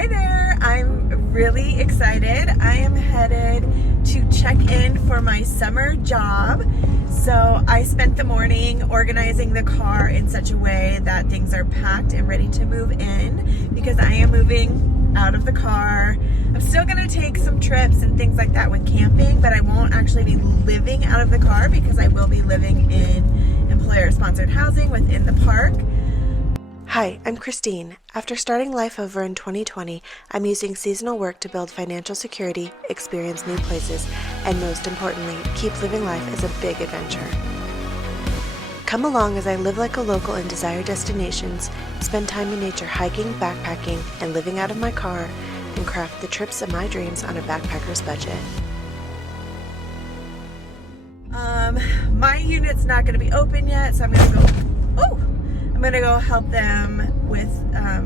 Hi there, I'm really excited. I am headed to check in for my summer job. So I spent the morning organizing the car in such a way that things are packed and ready to move in because I am moving out of the car. I'm still gonna take some trips and things like that with camping, but I won't actually be living out of the car because I will be living in employer-sponsored housing within the park. Hi, I'm Christine. After starting life over in 2020, I'm using seasonal work to build financial security, experience new places, and most importantly, keep living life as a big adventure. Come along as I live like a local in desired destinations, spend time in nature hiking, backpacking, and living out of my car, and craft the trips of my dreams on a backpacker's budget. My unit's not going to be open yet, so I'm going to go help them with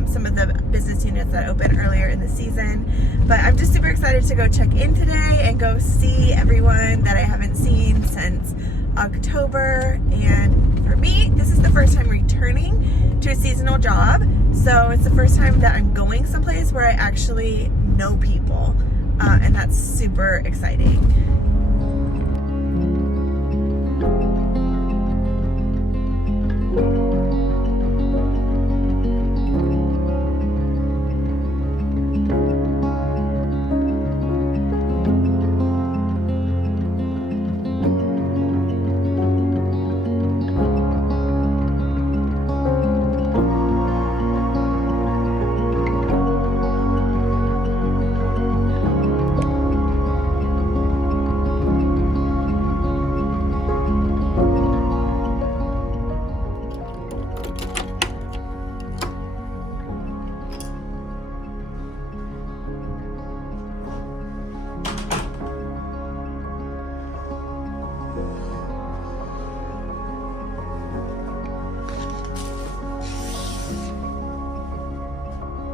some of the business units that opened earlier in the season. But I'm just super excited to go check in today and go see everyone that I haven't seen since October. And for me, this is the first time returning to a seasonal job. So it's the first time that I'm going someplace where I actually know people. And that's super exciting.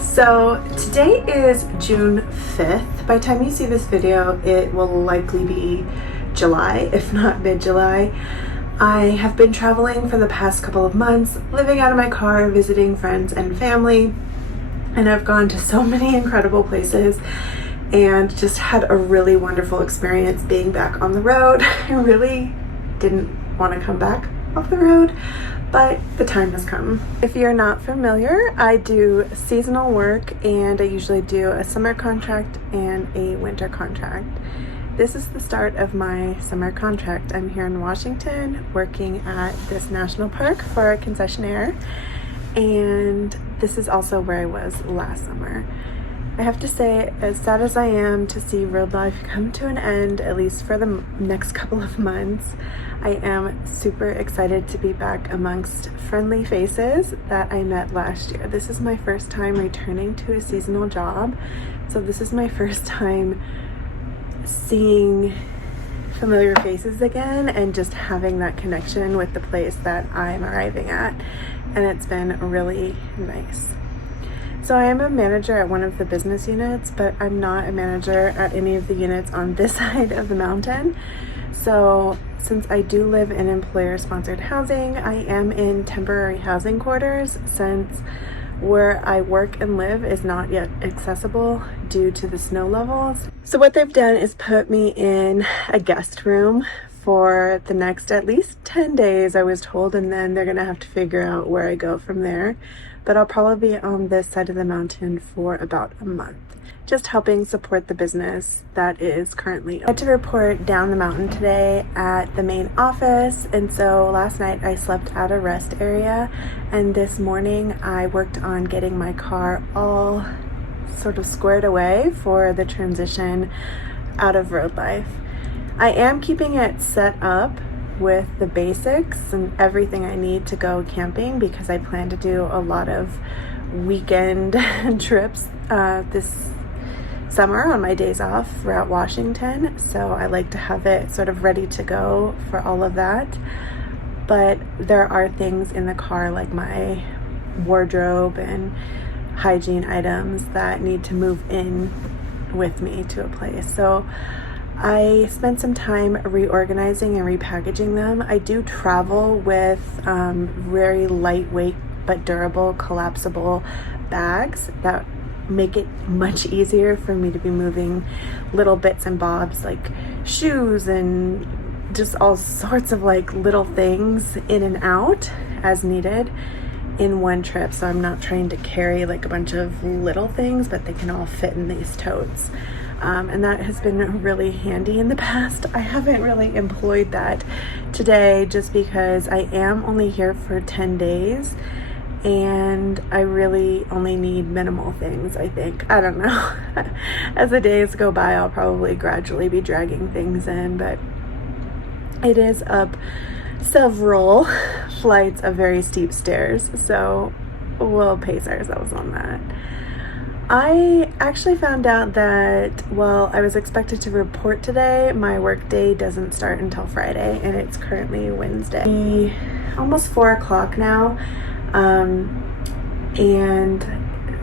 So today is June 5th. By the time you see this video, it will likely be July, if not mid-July. I have been traveling for the past couple of months, living out of my car, visiting friends and family, and I've gone to so many incredible places and just had a really wonderful experience being back on the road. I really didn't want to come back off the road, but the time has come. If you're not familiar, I do seasonal work and I usually do a summer contract and a winter contract. This is the start of my summer contract. I'm here in Washington working at this national park for a concessionaire, and this is also where I was last summer. I have to say, as sad as I am to see road life come to an end, at least for the next couple of months, I am super excited to be back amongst friendly faces that I met last year. This is my first time returning to a seasonal job, so this is my first time seeing familiar faces again and just having that connection with the place that I'm arriving at, and it's been really nice. So I am a manager at one of the business units, but I'm not a manager at any of the units on this side of the mountain. So since I do live in employer-sponsored housing, I am in temporary housing quarters since where I work and live is not yet accessible due to the snow levels. So what they've done is put me in a guest room for the next at least 10 days, I was told, and then they're gonna have to figure out where I go from there. But I'll probably be on this side of the mountain for about a month, just helping support the business that is currently. I had to report down the mountain today at the main office, and so last night I slept at a rest area, and this morning I worked on getting my car all sort of squared away for the transition out of road life. I am keeping it set up with the basics and everything I need to go camping because I plan to do a lot of weekend trips this summer on my days off throughout Washington. So I like to have it sort of ready to go for all of that. But there are things in the car like my wardrobe and hygiene items that need to move in with me to a place. So I spent some time reorganizing and repackaging them. I do travel with very lightweight but durable collapsible bags that make it much easier for me to be moving little bits and bobs like shoes and just all sorts of like little things in and out as needed in one trip. So I'm not trying to carry like a bunch of little things, but they can all fit in these totes. And that has been really handy in the past. I haven't really employed that today just because I am only here for 10 days and I really only need minimal things, I think. I don't know. As the days go by, I'll probably gradually be dragging things in, but it is up several flights of very steep stairs, so we'll pace ourselves on that. I actually found out that, well, I was expected to report today. My work day doesn't start until Friday, and it's currently Wednesday. Almost 4 o'clock now, and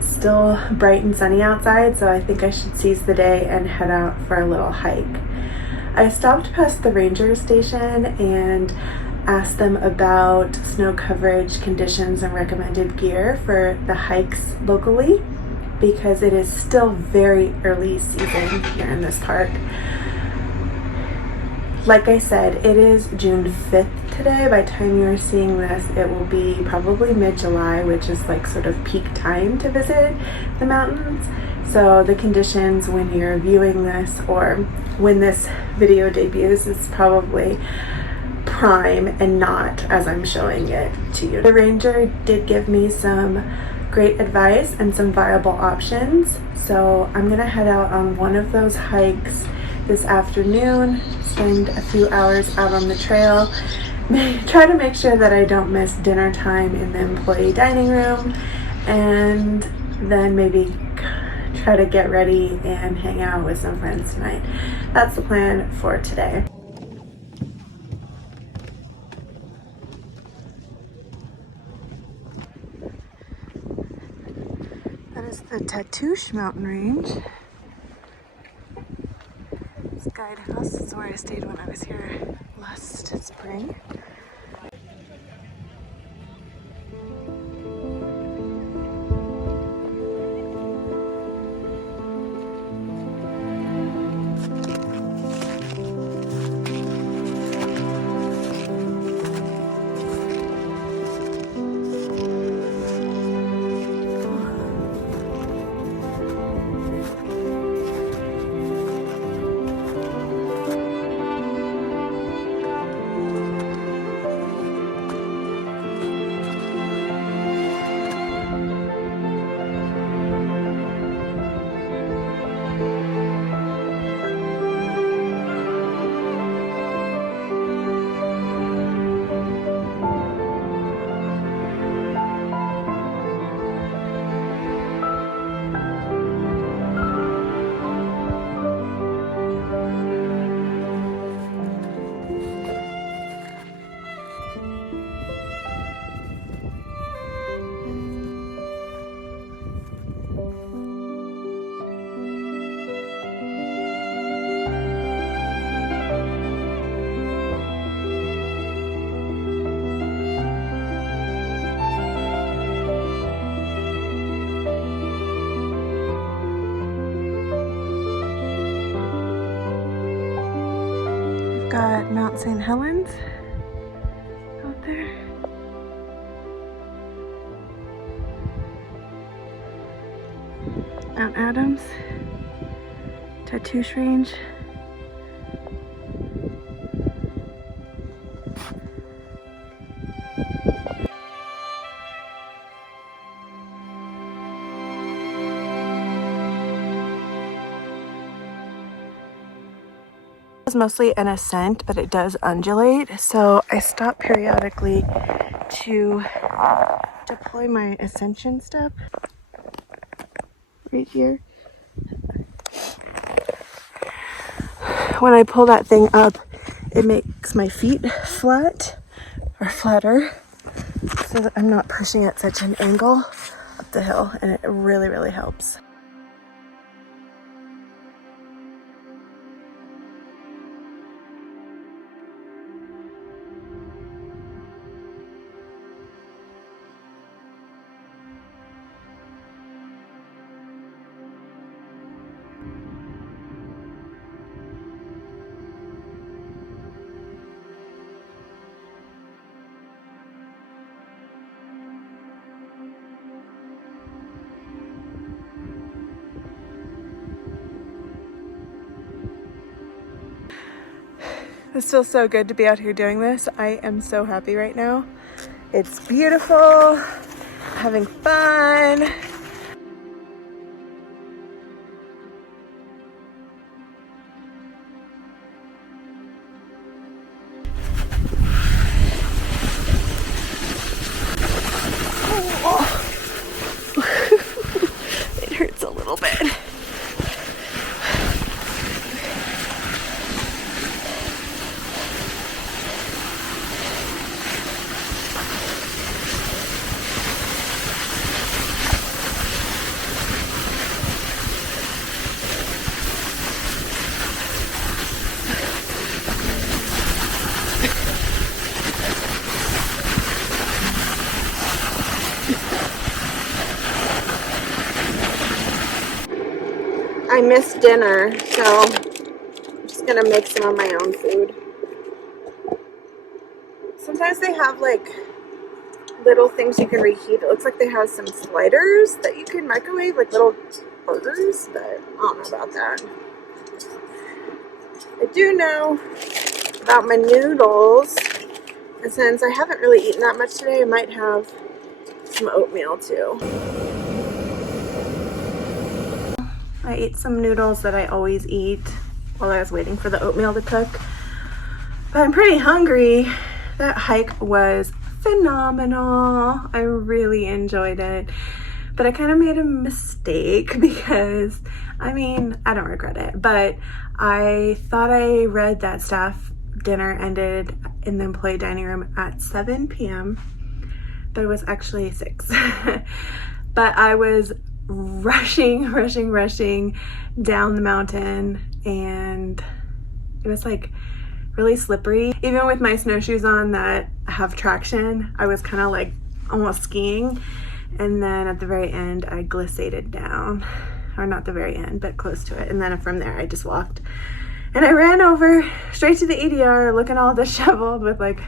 still bright and sunny outside, so I think I should seize the day and head out for a little hike. I stopped past the ranger station and asked them about snow coverage conditions and recommended gear for the hikes locally, because it is still very early season here in this park. Like I said, it is June 5th today. By the time you're seeing this, it will be probably mid-July, which is like sort of peak time to visit the mountains. So the conditions when you're viewing this or when this video debuts is probably prime and not as I'm showing it to you. The ranger did give me some great advice and some viable options, so I'm gonna head out on one of those hikes this afternoon, spend a few hours out on the trail, try to make sure that I don't miss dinner time in the employee dining room, and then maybe try to get ready and hang out with some friends tonight. That's the plan for today. That is the Tatoosh mountain range. This guidehouse is where I stayed when I was here last spring. Got Mount St. Helens out there. Mount Adams, Tatoosh Range. It's mostly an ascent, but it does undulate, so I stop periodically to deploy my ascension step right here. When I pull that thing up, it makes my feet flat or flatter so that I'm not pushing at such an angle up the hill, and it really, really helps. This feels so good to be out here doing this. I am so happy right now. It's beautiful, having fun. It hurts a little bit. I missed dinner, so I'm just gonna make some of my own food. Sometimes they have like little things you can reheat. It looks like they have some sliders that you can microwave, like little burgers, but I don't know about that. I do know about my noodles, and since I haven't really eaten that much today, I might have some oatmeal too. I ate some noodles that I always eat while I was waiting for the oatmeal to cook, but I'm pretty hungry. That hike was phenomenal. I really enjoyed it, but I kind of made a mistake because, I mean, I don't regret it, but I thought I read that staff dinner ended in the employee dining room at 7 p.m., but it was actually 6. But I was rushing down the mountain, and it was like really slippery. Even with my snowshoes on that have traction, I was kind of like almost skiing. And then at the very end, I glissaded down, or not the very end, but close to it. And then from there, I just walked, and I ran over straight to the ADR, looking all disheveled with like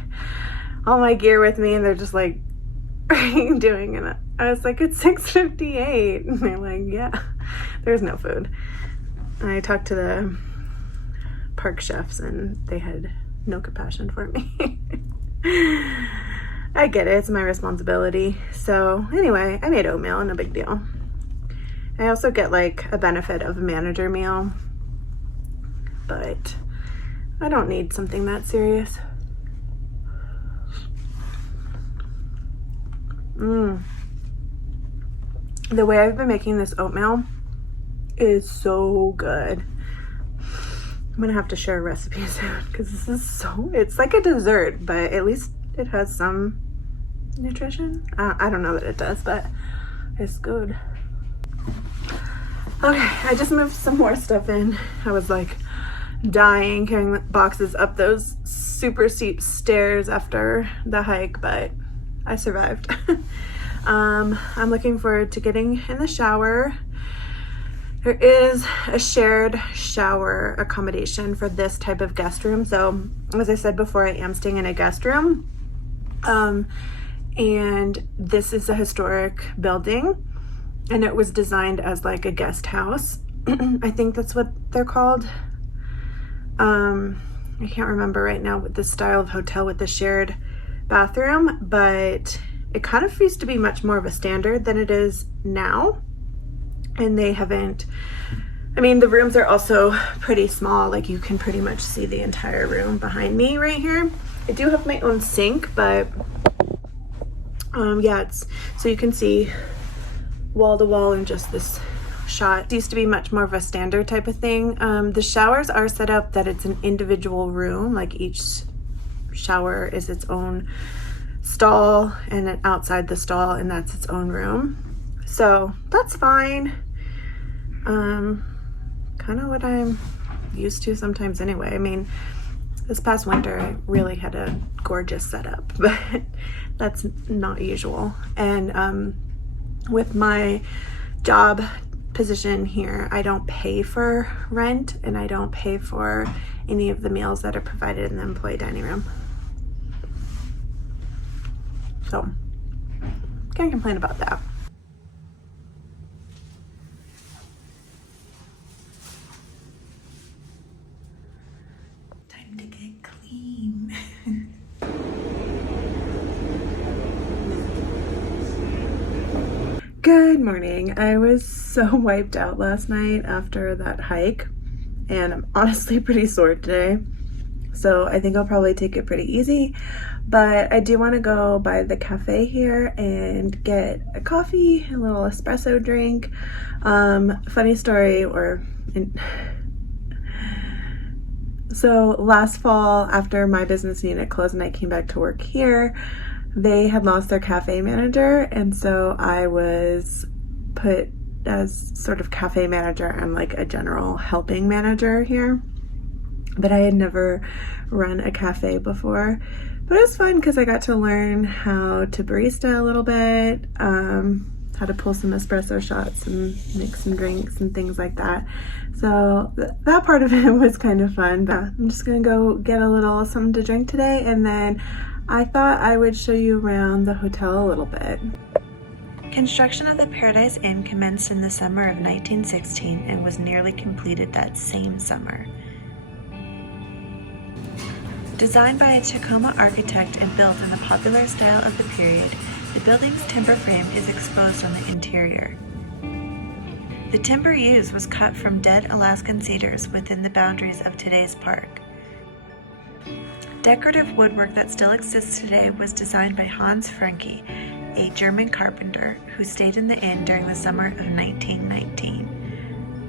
all my gear with me, and they're just like, "What are you doing?" And I was like, "It's 6:58." And they're like, "Yeah, there's no food." And I talked to the park chefs, and they had no compassion for me. I get it, it's my responsibility. So anyway, I made oatmeal, no big deal. I also get like a benefit of a manager meal, but I don't need something that serious. The way I've been making this oatmeal is so good. I'm gonna have to share a recipe soon because this is so, it's like a dessert, but at least it has some nutrition. I don't know that it does, but it's good. Okay, I just moved some more stuff in. I was like dying carrying boxes up those super steep stairs after the hike, but I survived. I'm looking forward to getting in the shower. There is a shared shower accommodation for this type of guest room. So as I said before, I am staying in a guest room. And this is a historic building, and it was designed as like a guest house. I think that's what they're called. I can't remember right now with the style of hotel with the shared bathroom, but it kind of used to be much more of a standard than it is now. And they haven't, I mean, the rooms are also pretty small. Like you can pretty much see the entire room behind me right here. I do have my own sink, but yeah, it's, so you can see wall to wall in just this shot. It used to be much more of a standard type of thing. The showers are set up that it's an individual room, like each shower is its own stall, and then outside the stall, and that's its own room. So that's fine. Kind of what I'm used to sometimes anyway. I mean, this past winter I really had a gorgeous setup, but that's not usual. And with my job position here, I don't pay for rent, and I don't pay for any of the meals that are provided in the employee dining room. So can't complain about that. Time time to get clean. Good morning. I was so wiped out last night after that hike, and I'm honestly pretty sore today. So I think I'll probably take it pretty easy, but I do want to go by the cafe here and get a coffee, a little espresso drink. Funny story, so last fall after my business unit closed and I came back to work here, they had lost their cafe manager, and so I was put as sort of cafe manager and like a general helping manager here. But I had never run a cafe before. But it was fun because I got to learn how to barista a little bit, how to pull some espresso shots and make some drinks and things like that. So that part of it was kind of fun. But I'm just gonna go get a little something to drink today, and then I thought I would show you around the hotel a little bit. Construction of the Paradise Inn commenced in the summer of 1916 and was nearly completed that same summer. Designed by a Tacoma architect and built in the popular style of the period, the building's timber frame is exposed on the interior. The timber used was cut from dead Alaskan cedars within the boundaries of today's park. Decorative woodwork that still exists today was designed by Hans Franke, a German carpenter who stayed in the inn during the summer of 1919.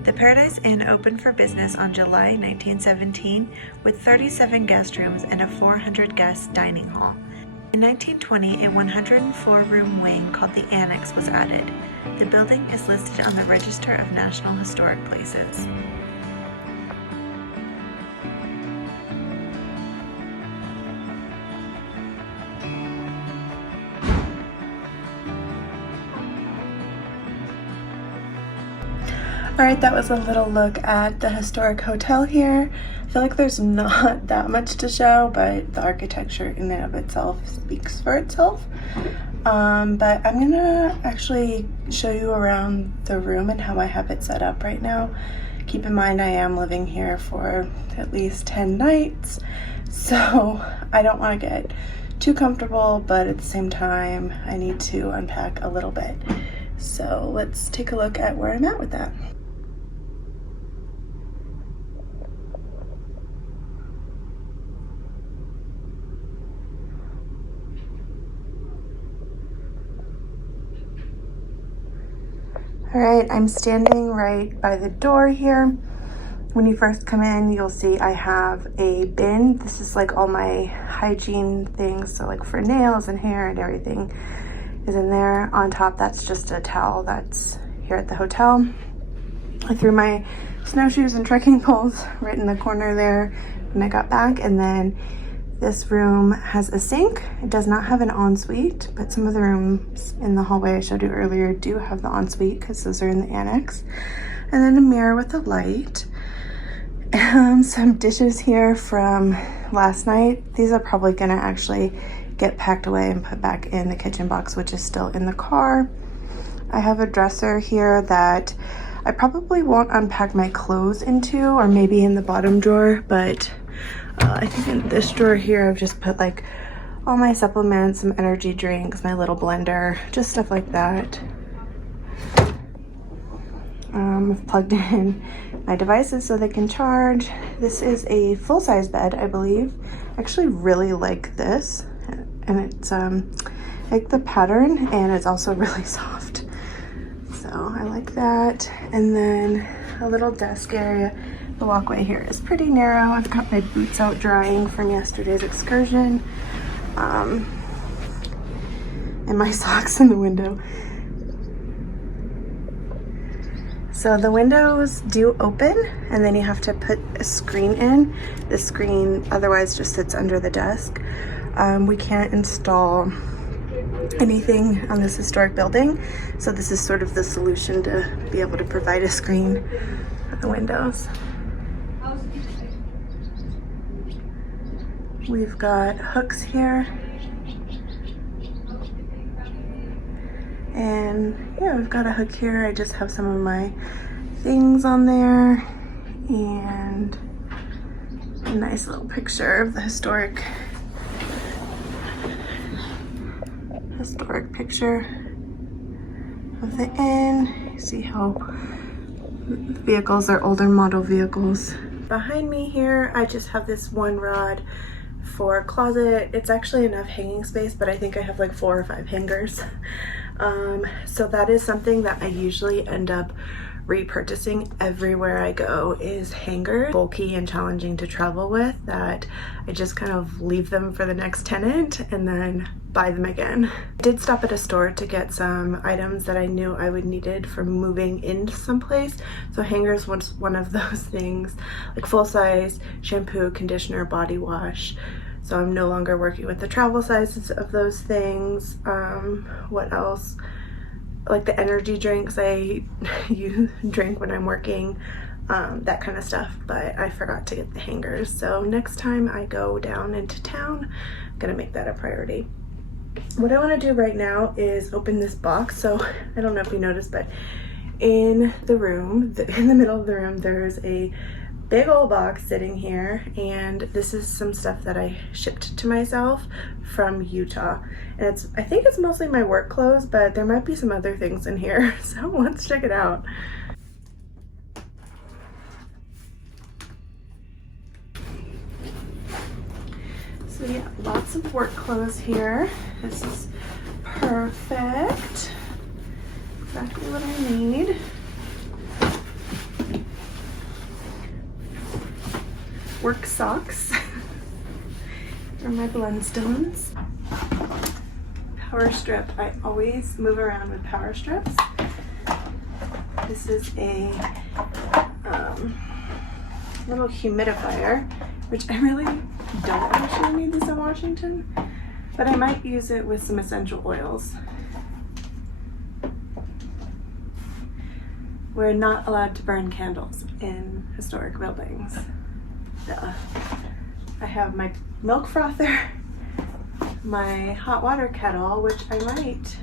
The Paradise Inn opened for business on July 1917 with 37 guest rooms and a 400-guest dining hall. In 1920, a 104-room wing called the Annex was added. The building is listed on the Register of National Historic Places. Alright, that was a little look at the historic hotel here. I feel like there's not that much to show, but the architecture in and of itself speaks for itself. But I'm gonna actually show you around the room and how I have it set up right now. Keep in mind I am living here for at least 10 nights, so I don't want to get too comfortable, but at the same time I need to unpack a little bit. So let's take a look at where I'm at with that. Alright, I'm standing right by the door here. When you first come in, you'll see I have a bin. This is like all my hygiene things, so like for nails and hair and everything is in there. On top, that's just a towel that's here at the hotel. I threw my snowshoes and trekking poles right in the corner there when I got back, and then this room has a sink. It does not have an ensuite, but some of the rooms in the hallway I showed you earlier do have the ensuite because those are in the annex. And then a mirror with a light. Some dishes here from last night. These are probably gonna actually get packed away and put back in the kitchen box, which is still in the car. I have a dresser here that I probably won't unpack my clothes into, or maybe in the bottom drawer, but I think in this drawer here I've just put like all my supplements, some energy drinks, my little blender, just stuff like that. I've plugged in my devices so they can charge. This is a full-size bed, I believe. I actually really like this, and it's like the pattern, and it's also really soft. So I like that. And then a little desk area. The walkway here is pretty narrow. I've got my boots out drying from yesterday's excursion, and my socks in the window. So the windows do open, and then you have to put a screen in. The screen otherwise just sits under the desk. We can't install anything on this historic building, so this is sort of the solution to be able to provide a screen for the windows. We've got hooks here, and yeah, we've got a hook here. I just have some of my things on there, and A nice little picture of the historic picture of the inn. You see how the vehicles are older model vehicles. Behind me here, I just have this one rod for a closet. It's actually enough hanging space, but I think I have like 4 or 5 hangers. So that is something that I usually end up repurchasing everywhere I go, is hangers. Bulky and challenging to travel with, that I just kind of leave them for the next tenant and then buy them again. I did stop at a store to get some items that I knew I would needed for moving into someplace. So hangers was one of those things, like full-size shampoo, conditioner, body wash. So I'm no longer working with the travel sizes of those things. What else? Like the energy drinks I drink when I'm working, that kind of stuff, but I forgot to get the hangers. So next time I go down into town, I'm gonna make that a priority. What I want to do right now is open this box. So I don't know if you noticed, but in the room, in the middle of the room, there's a big old box sitting here, and this is some stuff that I shipped to myself from Utah. And I think it's mostly my work clothes, but there might be some other things in here. So let's check it out. So yeah, lots of work clothes here. This is perfect. Exactly what I need. Work socks for my Blundstones. Power strip. I always move around with power strips. This is a little humidifier, which I really don't actually need this in Washington, but I might use it with some essential oils. We're not allowed to burn candles in historic buildings. I have my milk frother, my hot water kettle, which I might,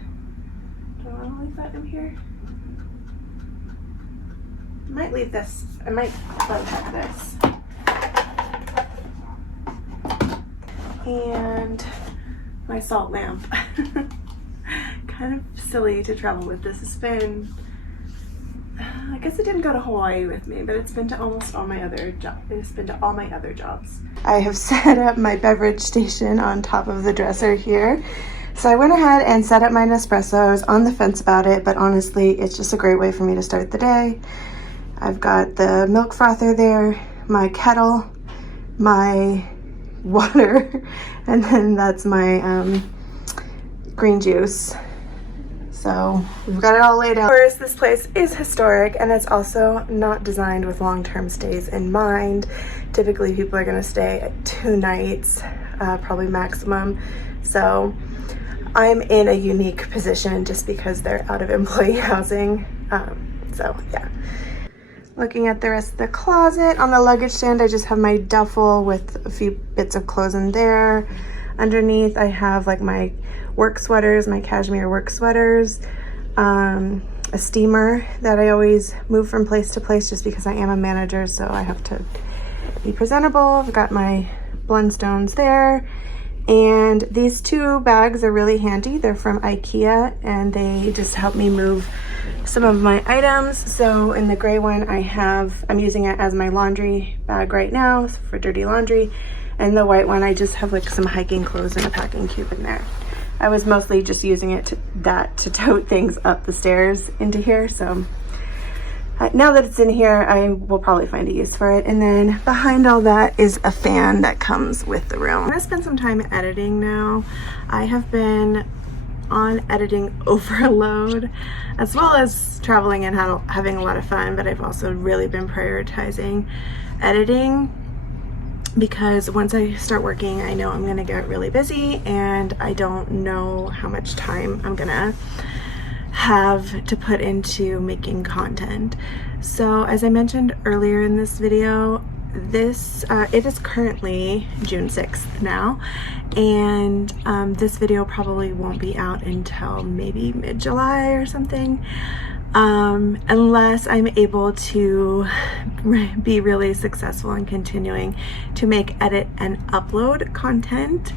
do I want to leave that in here? I might leave this, I might unpack this. And my salt lamp. Kind of silly to travel with this. It's been, I guess it didn't go to Hawaii with me, but it's been to almost all my other jobs. It's been to all my other jobs. I have set up my beverage station on top of the dresser here. So I went ahead and set up my Nespresso. I was on the fence about it, but honestly, it's just a great way for me to start the day. I've got the milk frother there, my kettle, my water, and then that's my green juice. So we've got it all laid out. Of course, this place is historic, and it's also not designed with long-term stays in mind. Typically people are going to stay at 2 nights, probably maximum. So I'm in a unique position just because they're out of employee housing. So yeah. Looking at the rest of the closet, on the luggage stand I just have my duffel with a few bits of clothes in there. Underneath I have like my work sweaters, my cashmere work sweaters, a steamer that I always move from place to place just because I am a manager, so I have to be presentable. I've got my Blundstones there, and these 2 bags are really handy. They're from IKEA, and they just help me move some of my items. So in the gray one I'm using it as my laundry bag right now for dirty laundry, and the white one I just have like some hiking clothes and a packing cube in there. I was mostly just using it to tote things up the stairs into here, so now that it's in here I will probably find a use for it. And then behind all that is a fan that comes with the room. I'm gonna spend some time editing now. I have been on editing overload, as well as traveling and having a lot of fun, but I've also really been prioritizing editing, because once I start working I know I'm gonna get really busy, and I don't know how much time I'm gonna have to put into making content. So as I mentioned earlier in this video, it is currently June 6th now, and this video probably won't be out until maybe mid-July or something. unless I'm able to be really successful in continuing to make, edit, and upload content.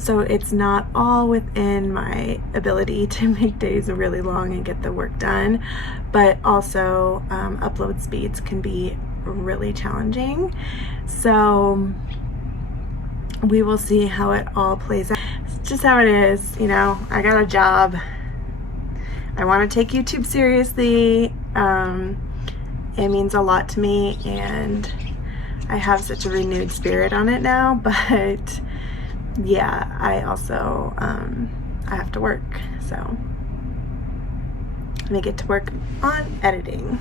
So it's not all within my ability to make days really long and get the work done, but also upload speeds can be really challenging. So we will see how it all plays out. It's just how it is, you know. I got a job. I want to take YouTube seriously. It means a lot to me, and I have such a renewed spirit on it now. But yeah, I also I have to work, so let me get to work on editing.